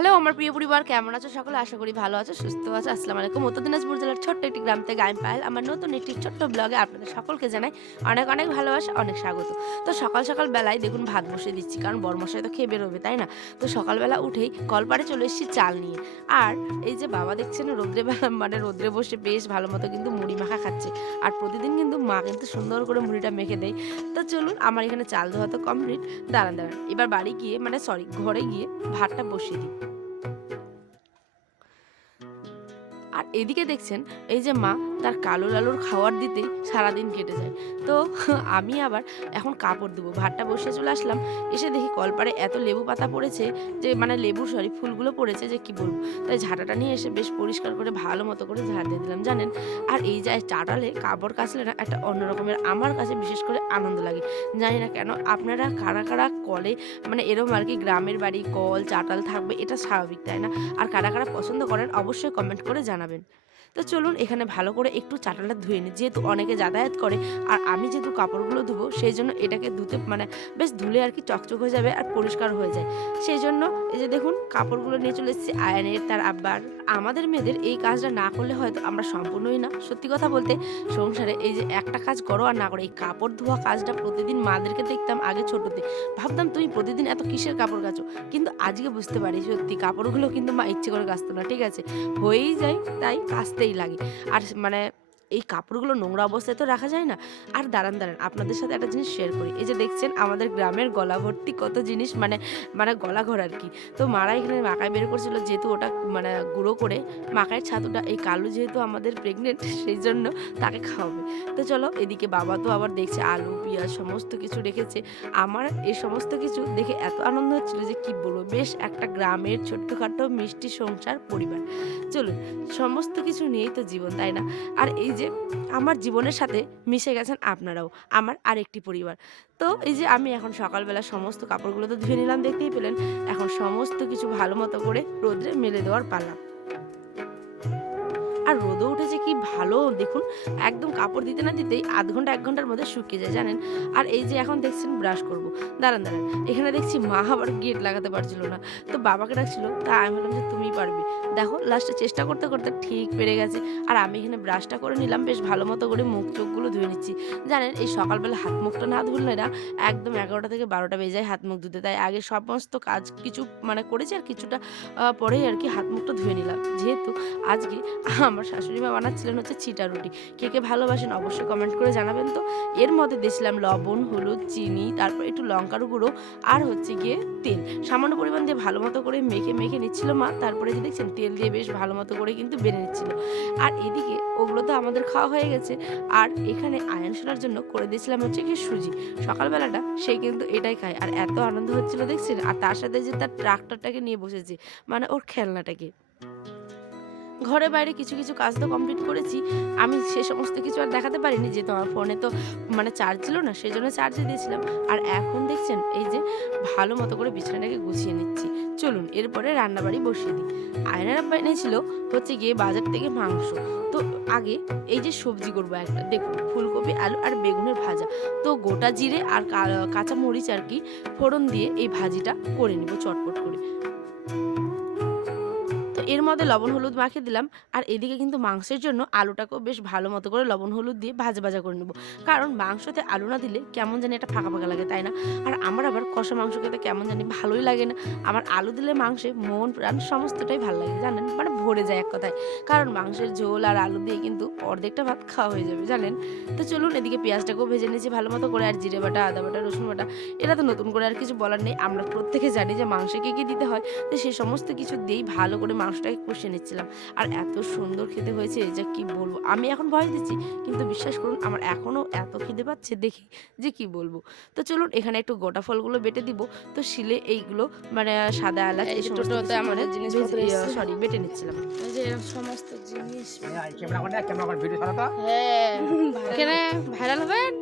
Hello আমার প্রিয় পরিবার, কেমন আছো সকলে? আশা করি ভালো আছো, সুস্থ আছো। আসসালামু আলাইকুম। উত্তর দিনাজপুর জেলার ছোট্ট একটি গ্রাম থেকে আমি পায়েল। আমার নতুন একটি ছোট্ট ব্লগে আপনাদের সকলকে জানাই অনেক অনেক ভালোবাসা, অনেক স্বাগত। তো সকাল সকাল বেলায় দেখুন ভাত বসিয়ে দিচ্ছি, কারণ বরমশাই তো খেয়ে বেরোবে, তাই না? তো সকালবেলা উঠেই কলপাড়ে চলে এসেছি চাল নিয়ে। আর এই যে বাবা দেখছেন রোদ্রে বেলা রোদ্রে বসে বেশ ভালো মতো কিন্তু মুড়ি মাখা খাচ্ছে। আর প্রতিদিন কিন্তু মা কিন্তু সুন্দর করে মুড়িটা মেখে দেয়। তো চলুন, আমার এখানে চাল ধোয়া তো কমপ্লিট। দাঁড়ান দাঁড়ান, এবার বাড়ি গিয়ে ঘরে গিয়ে ভাতটা বসিয়ে দিই। আর এদিকে দেখছেন এই যে মা তার কালো লালুর খাবার দিতেই সারাদিন কেটে যায়। তো আমি আবার এখন কাপড় দেবো, ভাতটা বসিয়ে চলে আসলাম। এসে দেখি কলপাড়ে এত লেবু পাতা পড়েছে, যে ফুলগুলো পড়েছে, যে কি বলবো। তাই ঝাঁটাটা নিয়ে এসে বেশ পরিষ্কার করে ভালো মতো করে ঝাড় দিয়ে দিলাম, জানেন। আর এই যে চাটালে কাপড় কাচলে না একটা অন্য রকমের আমার কাছে বিশেষ করে আনন্দ লাগে। জানি না কেন, আপনারা কারা কারা কলে এরকম আর কি গ্রামের বাড়ি কল চাটাল থাকবে, এটা স্বাভাবিক, তাই না? আর কারা কারা পছন্দ করেন অবশ্যই কমেন্ট করে জানাবেন। তো চলুন এখানে ভালো করে একটু চাটালটা ধুয়ে নিই, যেহেতু অনেকে যাতায়াত করে আর আমি যেহেতু কাপড়গুলো ধুবো, সেই জন্য এটাকে ধুতে বেশ ধুলে আর কি চকচক হয়ে যাবে আর পরিষ্কার হয়ে যায়। সেই জন্য এই যে দেখুন কাপড়গুলো নিয়ে চলে এসেছি আয়নের তার আব্বার। আমাদের মেয়েদের এই কাজটা না করলে হয়তো আমরা সম্পূর্ণই না। সত্যি কথা বলতে সংসারে এই যে একটা কাজ করো আর না করো, এই কাপড় ধোয়া কাজটা প্রতিদিন মাদেরকে দেখতাম আগে ছোটতে, ভাবতাম তুমি প্রতিদিন এত কিসের কাপড় কাচো, কিন্তু আজকে বুঝতে পারি সত্যি কাপড়গুলো কিন্তু মা ইচ্ছে করে কাচতো না, ঠিক আছে, হয়েই যায় তাই কাচতেই লাগে। আর এই কাপড়গুলো নোংরা অবস্থায় তো রাখা যায় না। আর দাঁড়ান দাঁড়ান, আপনাদের সাথে একটা জিনিস শেয়ার করি। এই যে দেখছেন আমাদের গ্রামের গলা ভর্তি কত জিনিস, গলা ঘর আর কি। তো মারা এখানে মাকাই বের করছিল, যেহেতু ওটা গুঁড়ো করে মাকাইয়ের ছাতুটা, এই কালু যেহেতু আমাদের প্রেগনেন্ট, সেই জন্য তাকে খাওয়াবে। তো চলো, এদিকে বাবা তো আবার দেখছে আলু পেঁয়াজ সমস্ত কিছু রেখেছে। আমার এই সমস্ত কিছু দেখে এত আনন্দ হচ্ছিল যে কি বলবো, বেশ একটা গ্রামের ছোট্টখাটো মিষ্টি সংসার পরিবার। চলুন, সমস্ত কিছু নিয়েই তো জীবন, তাই না? আর এই যে আমার জীবনের সাথে মিশে গেছেন আপনারাও, আমার আরেকটি পরিবার। তো এই যে আমি এখন সকালবেলা সমস্ত কাপড়গুলো তো ধুয়ে নিলাম, দেখতেই পেলেন। এখন সমস্ত কিছু ভালো মতো করে রোদ্রে মেলে দেওয়ার পালা। আর রোদও উঠেছে কি ভালো দেখুন, একদম কাপড় দিতে না দিতেই আধ ঘন্টা ১ ঘন্টার মধ্যে শুকিয়ে যায়, জানেন। আর এই যে এখন দেখছেন ব্রাশ করব। দাঁড়ান দাঁড়ান, এখানে দেখছি মা আবার গেট লাগাতে পারছিল না, তো বাবাকে ডাকছিল। তা আমি বললাম যে তুমিই পারবি। দেখো লাস্টে চেষ্টা করতে করতে ঠিক পেরে গেছে। আর আমি এখানে ব্রাশটা করে নিলাম, বেশ ভালো মতো করে মুখ চোখগুলো ধুয়ে নিচ্ছি। জানেন এই সকালবেলা হাত মুখটা না ধুলে না একদম ১১টা থেকে ১২টা বেজে যায় হাত মুখ ধুতে। তাই আগে সমস্ত কাজ কিছু করেছি, আর কিছুটা পরেই আর কি হাত মুখটা ধুয়ে নিলাম, যেহেতু আজকে আমার শাশুড়ি মা বানাচ্ছিলেন হচ্ছে চিটা রুটি। কে কে ভালোবাসেন অবশ্যই কমেন্ট করে জানাবেন তো। এর মধ্যে দিয়েছিলাম লবণ হলুদ চিনি, তারপর একটু লঙ্কার গুঁড়ো, আর হচ্ছে গিয়ে তেল সামান্য পরিমাণ দিয়ে ভালো মতো করে মেখে মেখে নিচ্ছিল মা। তারপরে যে দেখছেন তেল দিয়ে বেশ ভালো মতো করে কিন্তু বেড়ে নিচ্ছিল। আর এদিকে ওগুলো তো আমাদের খাওয়া হয়ে গেছে। আর এখানে আয়ান শোনার জন্য করে দিয়েছিলাম হচ্ছে কি সুজি। সকালবেলাটা সে কিন্তু এটাই খায়, আর এত আনন্দ হচ্ছিল দেখছেন। আর তার সাথে যে তার ট্রাক্টরটাকে নিয়ে বসেছে, ওর খেলনাটাকে। ঘরে বাইরে কিছু কিছু কাজ তো কমপ্লিট করেছি। আমি সে সমস্ত কিছু আর দেখাতে পারিনি, যেহেতু আমার ফোনে তো চার্জ ছিল না, সেই জন্য চার্জে দিয়েছিলাম। আর এখন দেখছেন এই যে ভালো মতো করে বিছানাটাকে গুছিয়ে নিচ্ছি। চলুন এরপরে রান্নাবাড়ি বসিয়ে দিই। আয়নার আব্বা এনেছিল হচ্ছে গিয়ে বাজার থেকে মাংস। তো আগে এই যে সবজি করবো একটা, দেখুন ফুলকপি আলু আর বেগুনের ভাজা। তো গোটা জিরে আর কাঁচা মরিচ আর কি ফোড়ন দিয়ে এই ভাজিটা করে নিব চটপট করে। তো এর মধ্যে লবণ হলুদ মাখিয়ে দিলাম। আর এদিকে কিন্তু মাংসের জন্য আলুটাকেও বেশ ভালো মতো করে লবণ হলুদ দিয়ে ভাজা ভাজা করে নেব, কারণ মাংসতে আলু না দিলে কেমন জানি একটা ফাঁকা ফাঁকা লাগে, তাই না? আর আমার আবার কষা মাংস খেতে কেমন জানি ভালোই লাগে না। আমার আলু দিলে মাংসে মন প্রাণ সমস্তটাই ভালো লাগে, জানেন, ভরে যায় এক কথায়। কারণ মাংসের ঝোল আর আলু দিয়ে কিন্তু অর্ধেকটা ভাত খাওয়া হয়ে যাবে, জানেন। তো চলুন এদিকে পেঁয়াজটাকেও ভেজে নিয়েছি ভালো মতো করে, আর জিরে বাটা আদা বাটা রসুন বাটা, এটা তো নতুন করে আর কিছু বলার নেই, আমরা প্রত্যেকে জানি যে মাংসে কী কী দিতে হয়। তো সেই সমস্ত কিছু দিয়েই ভালো করে মাংসটাকে কষিয়ে নিচ্ছিলাম। আর এত সুন্দর খেতে হয়েছে যে কি বলবো, আমি এখন ভয় দিচ্ছি, কিন্তু বিশ্বাস করুন আমার এখনও এত খিদে পাচ্ছে দেখি যে কি বলবো। তো চলুন এখানে একটু গোটা ফলগুলো বেটে দিব। তো শিলে এইগুলো সাদা এলাচ এই সমস্ত কিছু আমাদের জিনিসপত্র এসছে। সরি বেটে নিচ্ছিলাম। এই যে এরকম সমস্ত জিনিস। ক্যামেরা করে ভিডিও ছাড়া তো হ্যাঁ, এখানে ভাইরাল হবেন।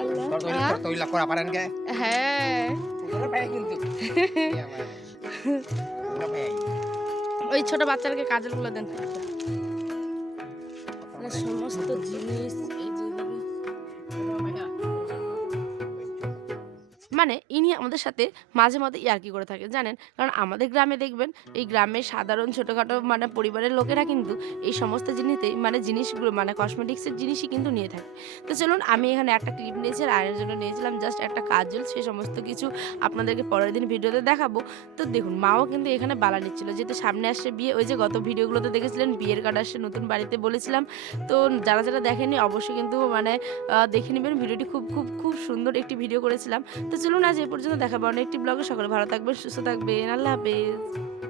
আল্লাহ। তৈলা করা পারেন কে হ্যাঁ, ওগুলো পাই কিন্তু ওগুলো পাই ওই ছোট বাচ্চাদেরকে কাজের গুলো দেন। সমস্ত জিনিস এই যে মানে ইনি আমাদের সাথে মাঝে মধ্যে ইয়ার্কি করে থাকে জানেন। কারণ আমাদের গ্রামে দেখবেন এই গ্রামের সাধারণ ছোটোখাটো মানে পরিবারের লোকেরা কিন্তু এই সমস্ত জিনিসেই মানে জিনিসগুলো মানে কসমেটিক্সের জিনিসই কিন্তু নিয়ে থাকে। তো চলুন আমি এখানে একটা ক্লিপ নিয়েছি আর আয়নের জন্য নিয়েছিলাম জাস্ট একটা কাজল, সে সমস্ত কিছু আপনাদেরকে পরের দিন ভিডিওতে দেখাবো। তো দেখুন মাও কিন্তু এখানে বালা নিচ্ছিল, যেহেতু সামনে আসছে বিয়ে, ওই যে গত ভিডিওগুলোতে দেখেছিলেন বিয়ের কার্ড আসছে নতুন বাড়িতে বলেছিলাম। তো যারা যারা দেখেননি অবশ্যই কিন্তু মানে দেখে নেবেন, ভিডিওটি খুব খুব খুব সুন্দর একটি ভিডিও করেছিলাম। তো চলুন আজ এই পর্যন্ত, দেখাবো অন্য একটি ব্লগে। সকলে ভালো থাকবেন, সুস্থ থাকবেন, আল্লাহ হাফেজ।